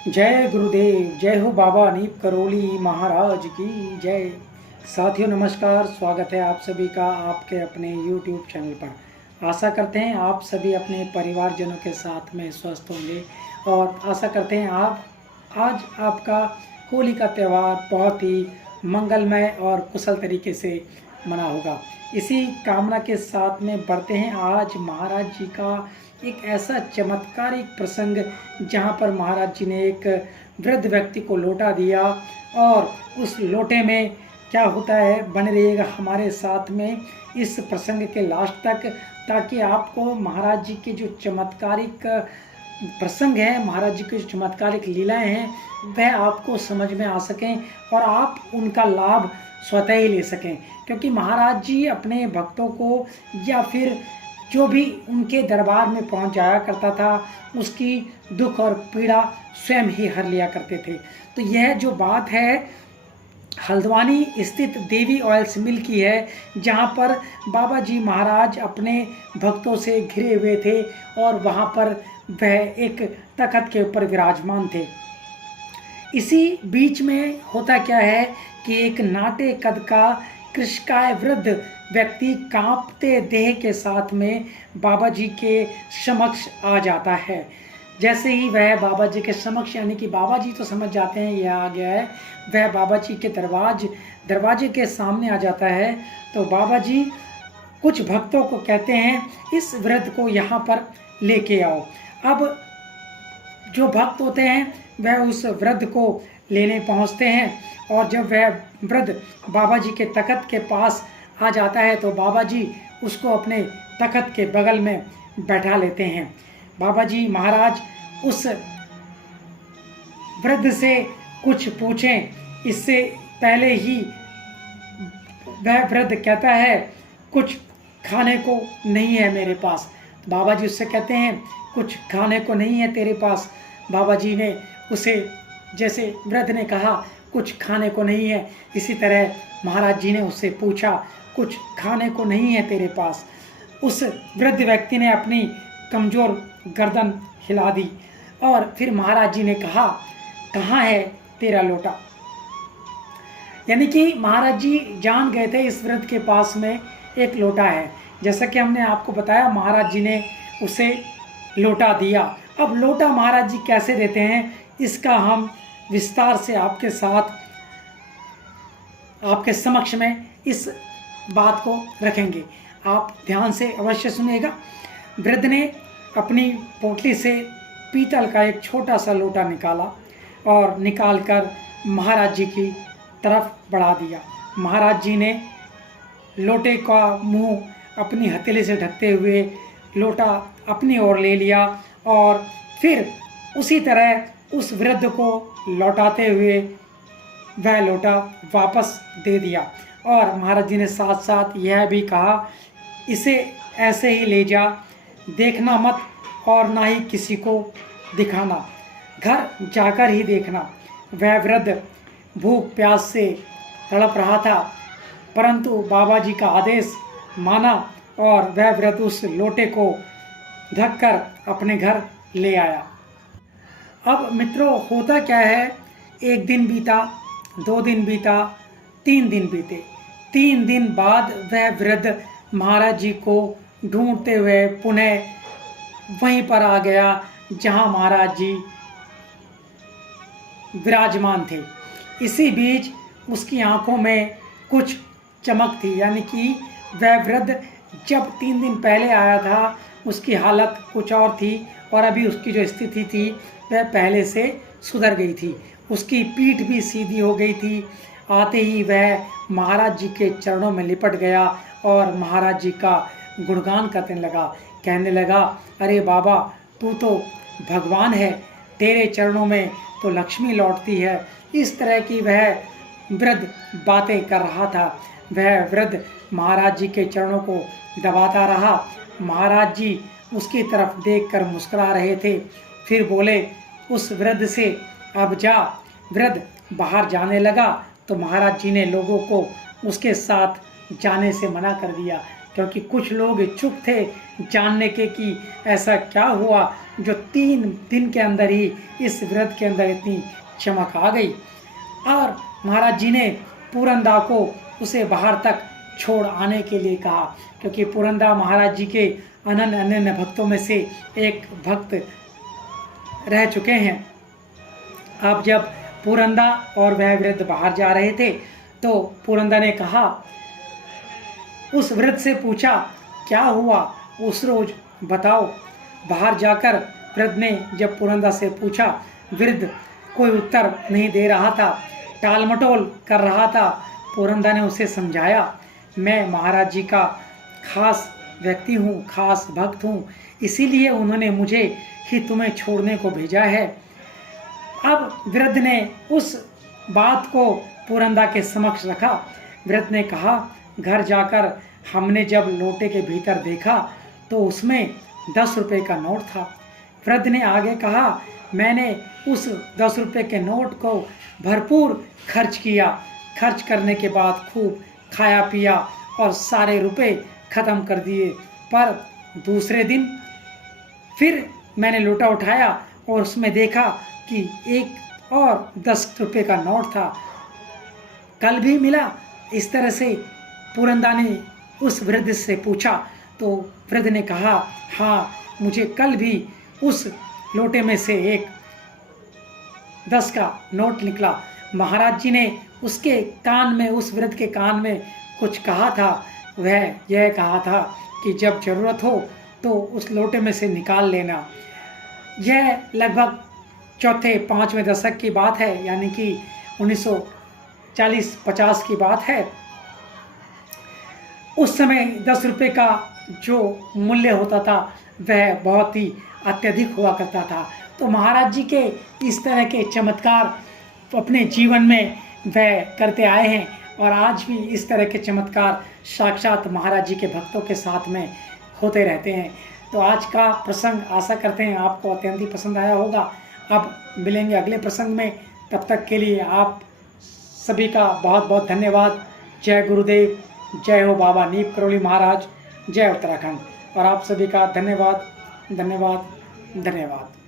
जय गुरुदेव, जय हो बाबा नीप करोली महाराज की जय। साथियों नमस्कार, स्वागत है आप सभी का आपके अपने YouTube चैनल पर। आशा करते हैं आप सभी अपने परिवारजनों के साथ में स्वस्थ होंगे और आशा करते हैं आप आज आपका होली का त्यौहार बहुत ही मंगलमय और कुशल तरीके से मना होगा। इसी कामना के साथ में बढ़ते हैं आज महाराज जी का एक ऐसा चमत्कारिक प्रसंग जहाँ पर महाराज जी ने एक वृद्ध व्यक्ति को लोटा दिया और उस लोटे में क्या होता है, बने रहिएगा हमारे साथ में इस प्रसंग के लास्ट तक, ताकि आपको महाराज जी के जो चमत्कारिक प्रसंग है, महाराज जी की जो चमत्कारिक लीलाएं हैं, वह आपको समझ में आ सकें और आप उनका लाभ स्वतः ही ले सकें। क्योंकि महाराज जी अपने भक्तों को या फिर जो भी उनके दरबार में पहुंच जाया करता था, उसकी दुख और पीड़ा स्वयं ही हर लिया करते थे। तो यह जो बात है हल्द्वानी स्थित देवी ऑयल्स मिल की है, जहां पर बाबा जी महाराज अपने भक्तों से घिरे हुए थे और वहां पर वह एक तख्त के ऊपर विराजमान थे। इसी बीच में होता क्या है कि एक नाटे कद का कृष्णकाय वृद्ध व्यक्ति कांपते देह के साथ में बाबा जी के समक्ष आ जाता है। जैसे ही वह बाबा जी के समक्ष, यानी कि बाबा जी तो समझ जाते हैं यह आ गया है, वह बाबा जी के दरवाजे के सामने आ जाता है। तो बाबा जी कुछ भक्तों को कहते हैं, इस वृद्ध को यहाँ पर लेके आओ। अब जो भक्त होते हैं वह उस वृद्ध को लेने पहुँचते हैं और जब वह वृद्ध बाबा जी के तख्त के पास आ जाता है तो बाबा जी उसको अपने तख्त के बगल में बैठा लेते हैं। बाबा जी महाराज उस वृद्ध से कुछ पूछें इससे पहले ही वह वृद्ध कहता है, कुछ खाने को नहीं है मेरे पास। बाबा जी उससे कहते हैं, कुछ खाने को नहीं है तेरे पास। बाबा जी ने उसे, जैसे वृद्ध ने कहा कुछ खाने को नहीं है, इसी तरह महाराज जी ने उससे पूछा, कुछ खाने को नहीं है तेरे पास। उस वृद्ध व्यक्ति ने अपनी कमज़ोर गर्दन हिला दी और फिर महाराज जी ने कहा, कहाँ है तेरा लोटा। यानी कि महाराज जी जान गए थे इस वृद्ध के पास में एक लोटा है। जैसा कि हमने आपको बताया, महाराज जी ने उसे लोटा दिया। अब लोटा महाराज जी कैसे देते हैं, इसका हम विस्तार से आपके साथ, आपके समक्ष में इस बात को रखेंगे। आप ध्यान से अवश्य सुनिएगा। वृद्ध ने अपनी पोटली से पीतल का एक छोटा सा लोटा निकाला और निकालकर महाराज जी की तरफ बढ़ा दिया। महाराज जी ने लोटे का मुंह अपनी हथेली से ढकते हुए लोटा अपनी ओर ले लिया और फिर उसी तरह उस वृद्ध को लौटाते हुए वह लोटा वापस दे दिया। और महाराज जी ने साथ साथ यह भी कहा, इसे ऐसे ही ले जा, देखना मत और ना ही किसी को दिखाना, घर जाकर ही देखना। वह वृद्ध भूख प्यास से तड़प रहा था, परंतु बाबा जी का आदेश माना और वह वृद्ध उस लोटे को ढककर अपने घर ले आया। अब मित्रों होता क्या है, एक दिन बीता, 2 दिन बीता, 3 दिन बीते। 3 दिन बाद वह वृद्ध महाराज जी को ढूंढते हुए पुनः वहीं पर आ गया जहां महाराज जी विराजमान थे। इसी बीच उसकी आंखों में कुछ चमक थी, यानी कि वह वृद्ध जब 3 दिन पहले आया था उसकी हालत कुछ और थी और अभी उसकी जो स्थिति थी वह पहले से सुधर गई थी। उसकी पीठ भी सीधी हो गई थी। आते ही वह महाराज जी के चरणों में लिपट गया और महाराज जी का गुणगान करने लगा, कहने लगा, अरे बाबा तू तो भगवान है, तेरे चरणों में तो लक्ष्मी लौटती है। इस तरह की वह वृद्ध बातें कर रहा था। वह वृद्ध महाराज जी के चरणों को दबाता रहा। महाराज जी उसकी तरफ देखकर मुस्कुरा रहे थे। फिर बोले उस वृद्ध से, अब जा। वृद्ध बाहर जाने लगा तो महाराज जी ने लोगों को उसके साथ जाने से मना कर दिया, क्योंकि कुछ लोग इच्छुक थे जानने के कि ऐसा क्या हुआ जो 3 दिन के अंदर ही इस व्रत के अंदर इतनी चमक आ गई। और महाराज जी ने पुरंदा को उसे बाहर तक छोड़ आने के लिए कहा, क्योंकि पुरंदा महाराज जी के अनन्य अनन्य भक्तों में से एक भक्त रह चुके हैं। अब जब पुरंदा और वह वृद्ध बाहर जा रहे थे तो पुरंदा ने कहा, उस वृद्ध से पूछा, क्या हुआ उस रोज बताओ। बाहर जाकर वृद्ध ने जब पुरंदा से पूछा, वृद्ध कोई उत्तर नहीं दे रहा था, टाल मटोल कर रहा था। पुरंदा ने उसे समझाया, मैं महाराज जी का खास व्यक्ति हूँ, खास भक्त हूँ, इसीलिए उन्होंने मुझे ही तुम्हें छोड़ने को भेजा है। अब वृद्ध ने उस बात को पुरंदा के समक्ष रखा। वृद्ध ने कहा, घर जाकर हमने जब लोटे के भीतर देखा तो उसमें 10 रुपये का नोट था। वृद्ध ने आगे कहा, मैंने उस 10 रुपये के नोट को भरपूर खर्च किया। खर्च करने के बाद खूब खाया पिया और सारे रुपए ख़त्म कर दिए। पर दूसरे दिन फिर मैंने लोटा उठाया और उसमें देखा कि एक और 10 रुपये का नोट था। कल भी मिला। इस तरह से पुरंदा ने उस वृद्ध से पूछा तो वृद्ध ने कहा, हाँ, मुझे कल भी उस लोटे में से एक 10 का नोट निकला। महाराज जी ने उसके कान में, उस वृद्ध के कान में कुछ कहा था। वह यह कहा था कि जब ज़रूरत हो तो उस लोटे में से निकाल लेना। यह लगभग चौथे 5वें दशक की बात है, यानी कि 1940-50 की बात है। उस समय 10 रुपये का जो मूल्य होता था वह बहुत ही अत्यधिक हुआ करता था। तो महाराज जी के इस तरह के चमत्कार अपने जीवन में वह करते आए हैं और आज भी इस तरह के चमत्कार साक्षात महाराज जी के भक्तों के साथ में होते रहते हैं। तो आज का प्रसंग आशा करते हैं आपको अत्यंत ही पसंद आया होगा। अब मिलेंगे अगले प्रसंग में, तब तक के लिए आप सभी का बहुत बहुत धन्यवाद। जय गुरुदेव, जय हो बाबा नीप करौली महाराज, जय उत्तराखंड। और आप सभी का धन्यवाद धन्यवाद धन्यवाद।